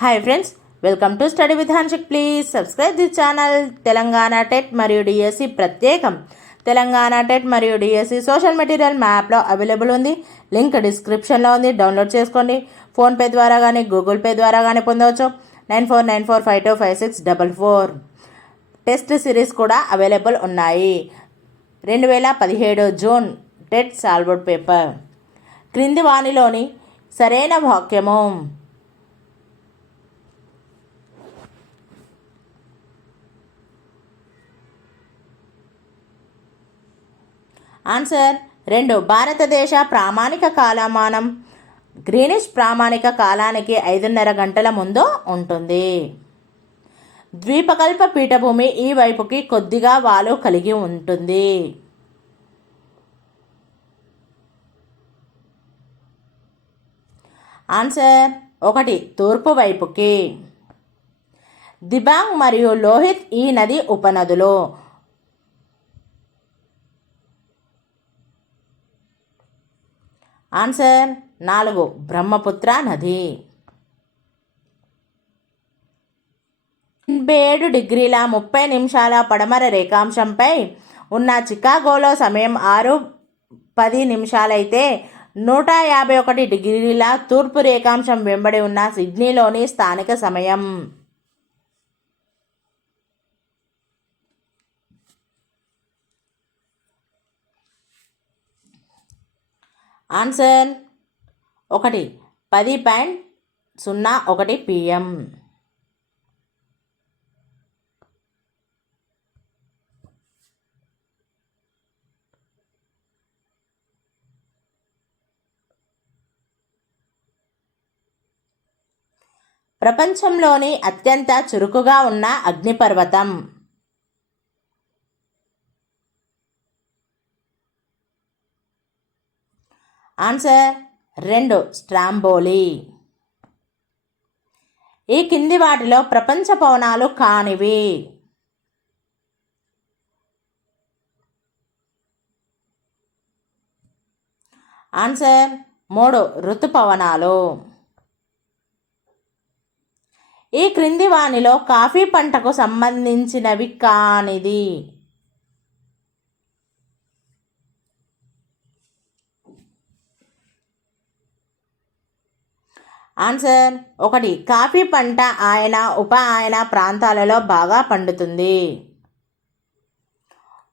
Hi friends, welcome to study with Hanshik. Please subscribe the channel. Telangana TET మరియు DSC ప్రత్యేకం. Telangana TET మరియు DSC social material మ్యాప్లో available ఉంది. Link డిస్క్రిప్షన్లో ఉంది, డౌన్లోడ్ చేసుకోండి. ఫోన్పే ద్వారా కానీ గూగుల్ పే ద్వారా కానీ పొందవచ్చు. 9494525644. టెస్ట్ సిరీస్ కూడా అవైలబుల్ ఉన్నాయి. 2017 జూన్ టెట్ సాల్వ్డ్ పేపర్. క్రింది వానిలోని సరైన వాక్యము. ఆన్సర్ 2. భారతదేశ ప్రామాణిక కాలమానం గ్రీనిష్ ప్రామాణిక కాలానికి 5:30 గంటల ముందు ఉంటుంది. ద్వీపకల్ప పీఠభూమి ఈ వైపుకి కొద్దిగా వాలు కలిగి ఉంటుంది. ఆన్సర్ 1. తూర్పు వైపుకి. దిబాంగ్ మరియు లోహిత్ ఈ నది ఉపనదులు. ఆన్సర్ 4. బ్రహ్మపుత్ర నది. 87°30' పడమర రేఖాంశంపై ఉన్న చికాగోలో సమయం 6:10 అయితే 151° తూర్పు రేఖాంశం వెంబడి ఉన్న సిడ్నీలోని స్థానిక సమయం. ఆన్సర్ 1. 10:01 PM. ప్రపంచంలోని అత్యంత చురుకుగా ఉన్న అగ్నిపర్వతం. ఆన్సర్ 2. స్ట్రాంబోలి. ఈ కింది వాటిలో ప్రపంచ పవనాలు కానివి. ఆన్సర్ 3. ఋతుపవనాలు. ఈ క్రింది వానిలో కాఫీ పంటకు సంబంధించినవి కానిది. ఆన్సర్ 1. కాఫీ పంట ఆయన ఉప ఆయన ప్రాంతాలలో బాగా పండుతుంది.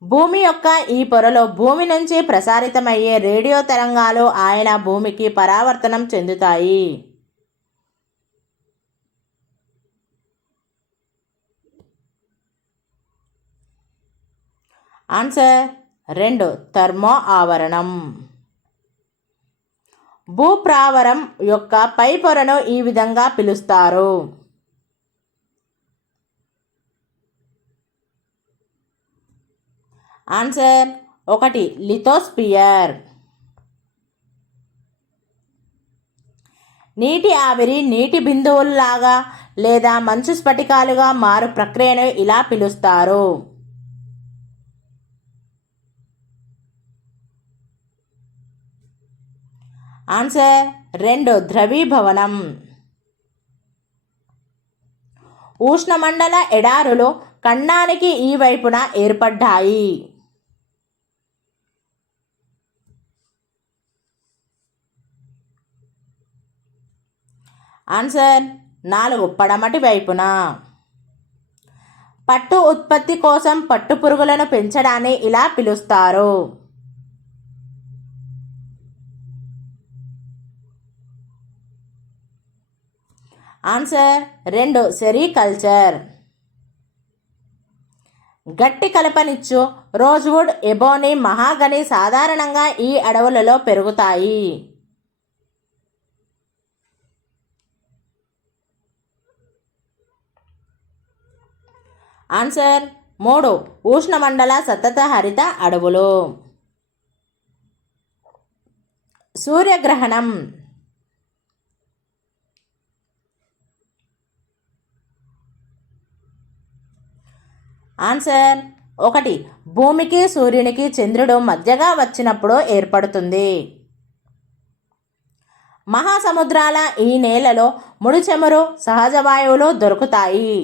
భూమి యొక్క ఈ పొరలో భూమి నుంచి ప్రసారితమయ్యే రేడియో తరంగాలు ఆయన భూమికి పరావర్తనం చెందుతాయి. ఆన్సర్ 2. థర్మో ఆవరణం. భూప్రావరం యొక్క పై పొరను ఈ విధంగా పిలుస్తారు. ఆన్సర్ 1. లిథోస్పియర్. నీటి ఆవిరి నీటి బిందువుల్లాగా లేదా మంచు స్ఫటికాలుగా మారు ప్రక్రియను ఇలా పిలుస్తారు. ఆన్సర్ 2. ద్రవీభవనం. ఉష్ణమండల ఎడారులు ఖండానికి ఈ వైపున ఏర్పడ్డాయి. ఆన్సర్ 4. పడమటి వైపున. పట్టు ఉత్పత్తి కోసం పట్టుపురుగులను పెంచడాన్ని ఇలా పిలుస్తారు. ఆన్సర్ 2. సెరికల్చర్. గట్టి కలపనిచ్చు రోజ్వుడ్, ఎబోనీ, మహాగని సాధారణంగా ఈ అడవులలో పెరుగుతాయి. ఆన్సర్ 3. ఉష్ణమండల సతత హరిత అడవులు. సూర్యగ్రహణం. ఆన్సర్ 1. భూమికి సూర్యునికి చంద్రుడు మధ్యగా వచ్చినప్పుడు ఏర్పడుతుంది. మహాసముద్రాల ఈ నేలలో ముడి చమురు, సహజ వాయువులు దొరుకుతాయి.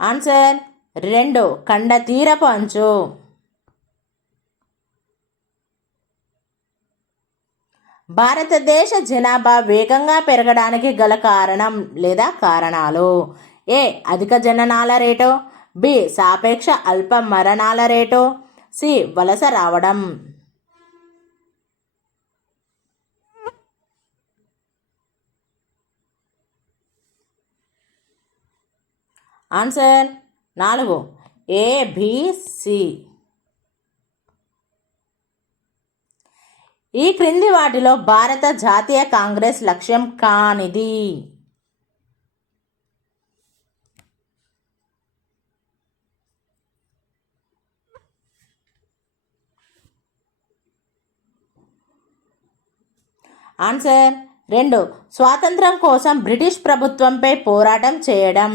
ఆన్సర్ 2 కండ తీరపు అంచు. భారతదేశ జనాభా వేగంగా పెరగడానికి గల కారణం లేదా కారణాలు: ఏ అధిక జననాల రేటు, బి సాపేక్ష అల్ప మరణాల రేటు, సి వలస రావడం. Answer 4 ABC. ఈ క్రింది వాటిలో భారత జాతీయ కాంగ్రెస్ లక్ష్యం కానిది: ఆన్సర్ 2 స్వాతంత్రం కోసం బ్రిటిష్ ప్రభుత్వంపై పోరాటం చేయడం.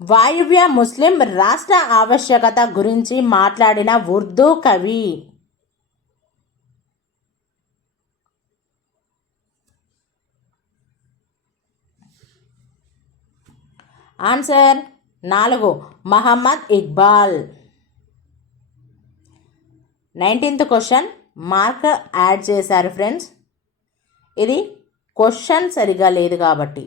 వాయువ్య ముస్లిం రాష్ట్ర ఆవశ్యకత గురించి మాట్లాడిన ఉర్దూ కవి. Answer 4 Mohammed Iqbal. 19th question mark add చేశారు ఫ్రెండ్స్, ఇది క్వశ్చన్ సరిగా లేదు కాబట్టి.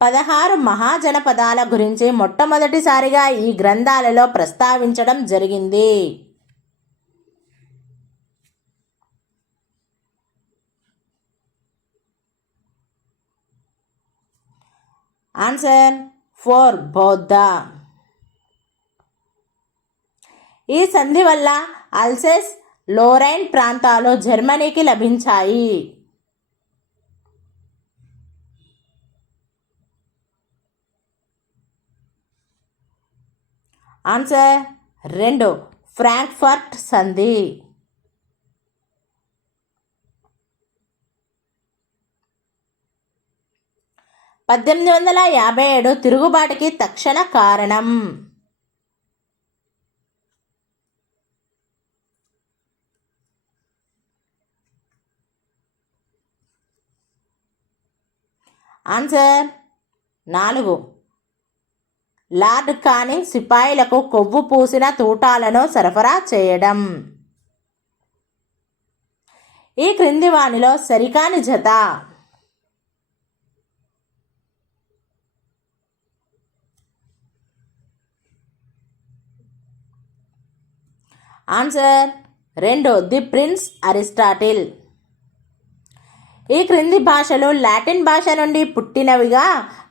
16 మహాజనపదాల గురించి మొట్టమొదటిసారిగా ఈ గ్రంథాలలో ప్రస్తావించడం జరిగింది. ఆన్సర్ 4 బౌద్ధ. ఈ సంధి వల్ల అల్సేస్ లోరైన్ ప్రాంతాలు జర్మనీకి లభించాయి. ఆన్సర్ 2 ఫ్రాంక్ఫర్ట్ సంధి. 1857 తిరుగుబాటుకి తక్షణ కారణం. ఆన్సర్ 4 లార్డ్ కానింగ్ సిపాయిలకు కొవ్వు పూసిన తూటాలను సరఫరా చేయడం. ఈ క్రింది వానిలో సరికాని జత: ఆన్సర్ 2 ది ప్రిన్స్ అరిస్టాటిల్. ఈ క్రింది భాషలు లాటిన్ భాష నుండి పుట్టినవిగా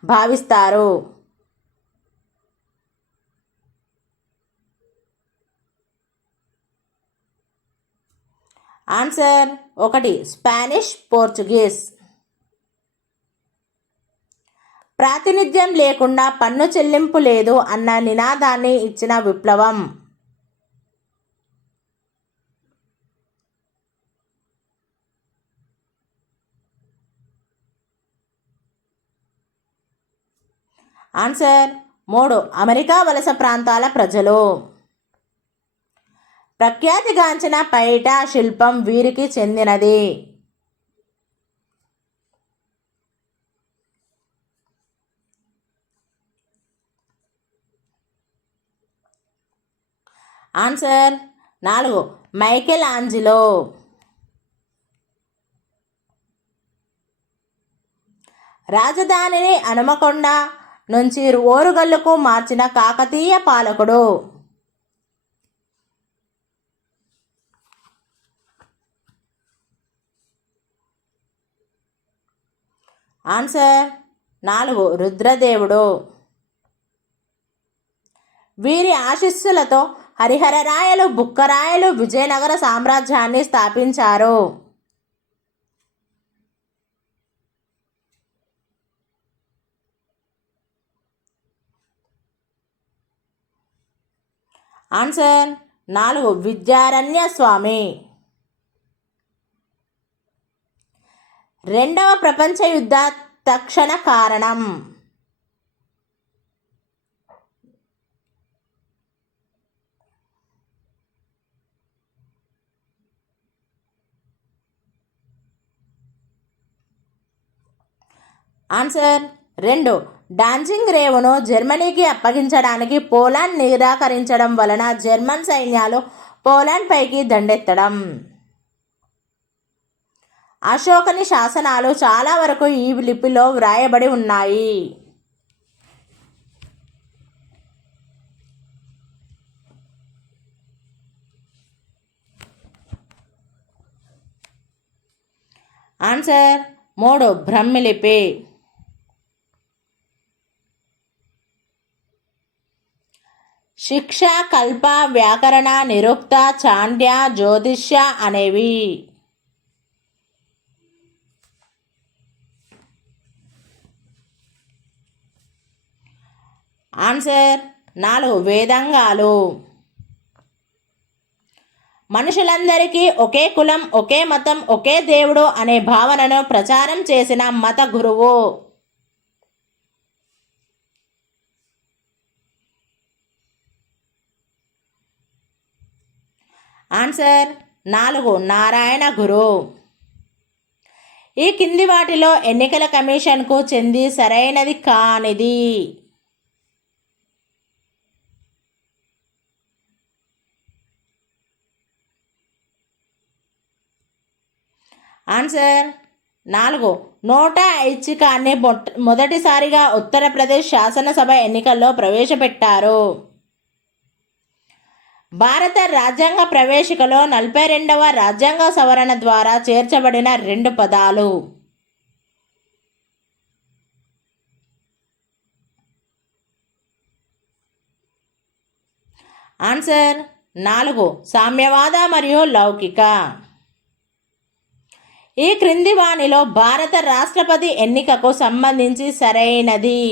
భావిస్తారు. Answer 1 Spanish, Portuguese. ప్రాతినిధ్యం లేకుండా పన్ను చెల్లింపు లేదు అన్న నినాదాన్ని ఇచ్చిన విప్లవం. ఆన్సర్ 3 అమెరికా వలస ప్రాంతాల ప్రజలు. ప్రఖ్యాతిగాంచిన పైట శిల్పం వీరికి చెందినది. Answer 4 Michelangelo. రాజధానిని హనుమకొండ నుంచి ఓరుగల్లుకు మార్చిన కాకతీయ పాలకుడు. ఆన్సర్ 4 రుద్రదేవుడు. వీరి ఆశీస్సులతో హరిహరరాయలు, బుక్కరాయలు విజయనగర సామ్రాజ్యాన్ని స్థాపించారు. ఆన్సర్ 4 విద్యారణ్య స్వామి. రెండవ ప్రపంచ యుద్ధ తక్షణ కారణం? ఆన్సర్ 2. డాన్జింగ్ రేవును జర్మనీకి అప్పగించడానికి పోలాండ్ నిరాకరించడం వలన జర్మన్ సైన్యాలు పోలాండ్ పైకి దండెత్తడం. అశోకని శాసనాలు చాలా వరకు ఈ లిపిలో వ్రాయబడి ఉన్నాయి. ఆన్సర్ 3. బ్రహ్మి లిపి. శిక్ష, కల్ప, వ్యాకరణ, నిరుక్త, చాంద్య, జ్యోతిష్య అనేవి. ఆన్సర్ 4. వేదంగాలు. మనుషులందరికీ ఒకే కులం, ఒకే మతం, ఒకే దేవుడు అనే భావనను ప్రచారం చేసిన మత గురువు. ఆన్సర్ 4. నారాయణ గురు. ఈ కింది వాటిలో ఎన్నికల కమిషన్కు చెంది సరైనది కానిది? ఆన్సర్ 4. నోటా ఐచ్ఛికాన్ని మొదటిసారిగా ఉత్తరప్రదేశ్ శాసనసభ ఎన్నికల్లో ప్రవేశపెట్టారు. భారత రాజ్యాంగ ప్రవేశికలో 42వ రాజ్యాంగ సవరణ ద్వారా చేర్చబడిన 2 పదాలు. ఆన్సర్ 4. సామ్యవాద మరియు లౌకిక. ఈ క్రింది వాణిలో భారత రాష్ట్రపతి ఎన్నికకు సంబంధించి సరైనది?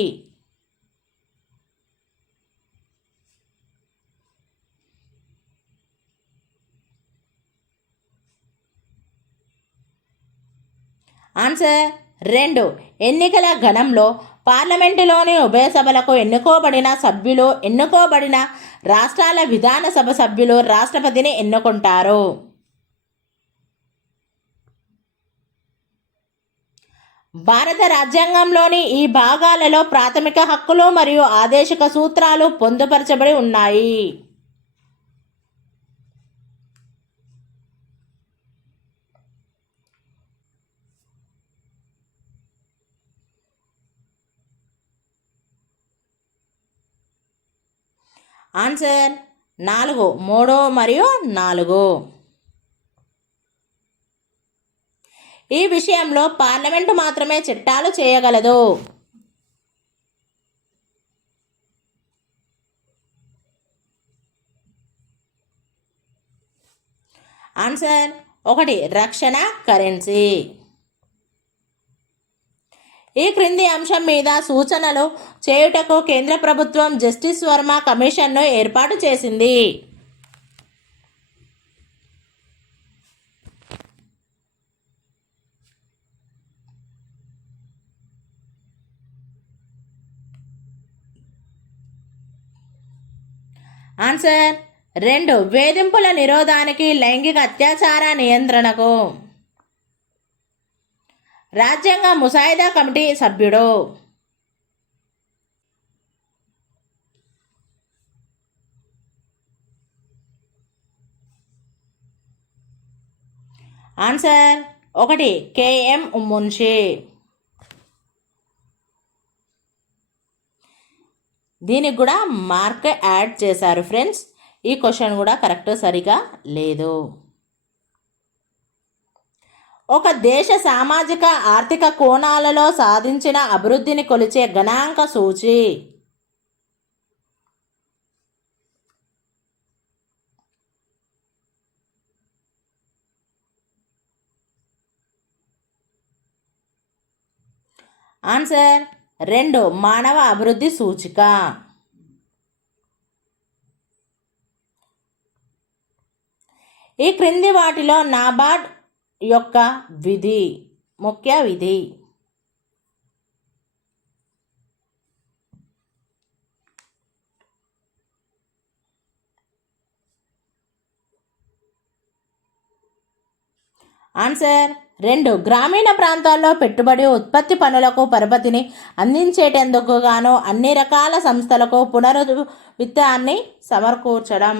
ఆన్సర్ 2. ఎన్నికల గణంలో పార్లమెంటులోని ఉభయ సభలకు ఎన్నుకోబడిన రాష్ట్రాల విధానసభ సభ్యులు రాష్ట్రపతిని ఎన్నుకుంటారు. భారత రాజ్యాంగంలోని ఈ భాగాలలో ప్రాథమిక హక్కులు మరియు ఆదేశిక సూత్రాలు పొందుపరచబడి ఉన్నాయి. ఆన్సర్ 4. 3 మరియు 4. ఈ విషయంలో పార్లమెంటు మాత్రమే చట్టాలు చేయగలదు. ఆన్సర్ 1. రక్షణ కరెన్సీ. ఈ క్రింది అంశం మీద సూచనలు చేయుటకు కేంద్ర ప్రభుత్వం జస్టిస్ వర్మ కమిషన్ను ఏర్పాటు చేసింది. ఆన్సర్ 2. వేధింపుల నిరోధానికి, లైంగిక అత్యాచార నియంత్రణకు. రాజ్యాంగ ముసాయిదా కమిటీ సభ్యుడు. ఆన్సర్ 1. కెఎం మున్షి. దీనికి కూడా మార్క్ యాడ్ చేశారు ఫ్రెండ్స్. ఈ క్వశ్చన్ కూడా కరెక్ట్, సరిగా లేదు. ఒక దేశ సామాజిక ఆర్థిక కోణాలలో సాధించిన అభివృద్ధిని కొలిచే గణాంక సూచి. ఆన్సర్ 2. మానవ అభివృద్ధి సూచిక. ఈ క్రింది వాటిలో నాబార్డ్ యొక్క ముఖ్య విధి. ఆన్సర్ 2. గ్రామీణ ప్రాంతాల్లో పెట్టుబడి ఉత్పత్తి పనులకు పరపతిని అందించేటందుకు గాను అన్ని రకాల సంస్థలకు పునరుత్థానాన్ని సమకూర్చడం.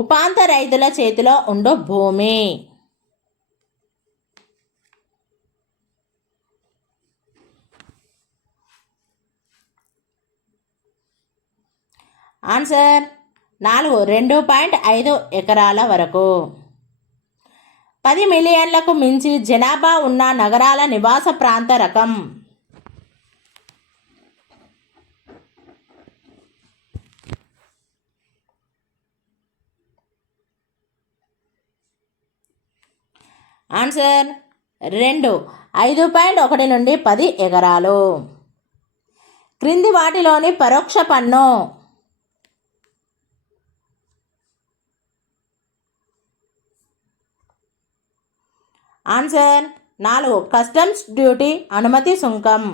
ఉపాంత రైతుల చేతిలో ఉండు భూమి. ఆన్సర్ 4. 2.5 ఎకరాల వరకు. 10 మిలియన్లకు మించి జనాభా ఉన్న నగరాల నివాస ప్రాంత రకం. ఆన్సర్ 2. 5.1 నుండి 10 ఎకరాలు. క్రింది వాటిలోని పరోక్ష పన్ను. ఆన్సర్ 4. కస్టమ్స్ డ్యూటీ అనుమతి సుంకం.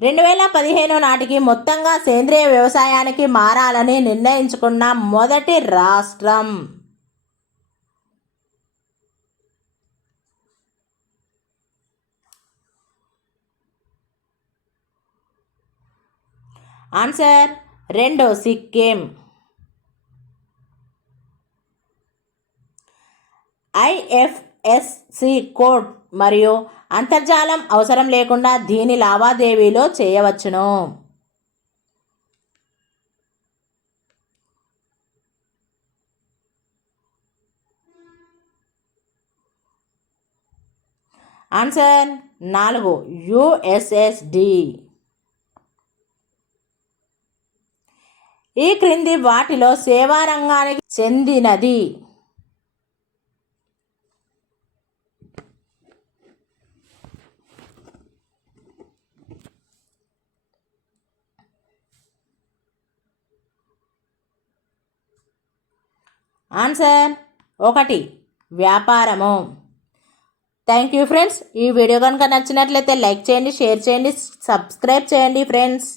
2015 నాటికి మొత్తంగా సేంద్రియ వ్యవసాయానికి మారాలని నిర్ణయించుకున్న మొదటి రాష్ట్రం. ఆన్సర్ 2. సిక్కిం. IFSC కోడ్ మరియు అంతర్జాలం అవసరం లేకుండా దీని లావాదేవీలో చేయవచ్చును. ఆన్సర్ 4. USSD. ఈ క్రింది వాటిలో సేవా రంగానికి చెందినది. ఆన్సర్ 1. వ్యాపారము. Thank you friends. ఈ వీడియో కనుక నచ్చినట్లయితే లైక్ చేయండి, షేర్ చేయండి, సబ్స్క్రైబ్ చేయండి ఫ్రెండ్స్.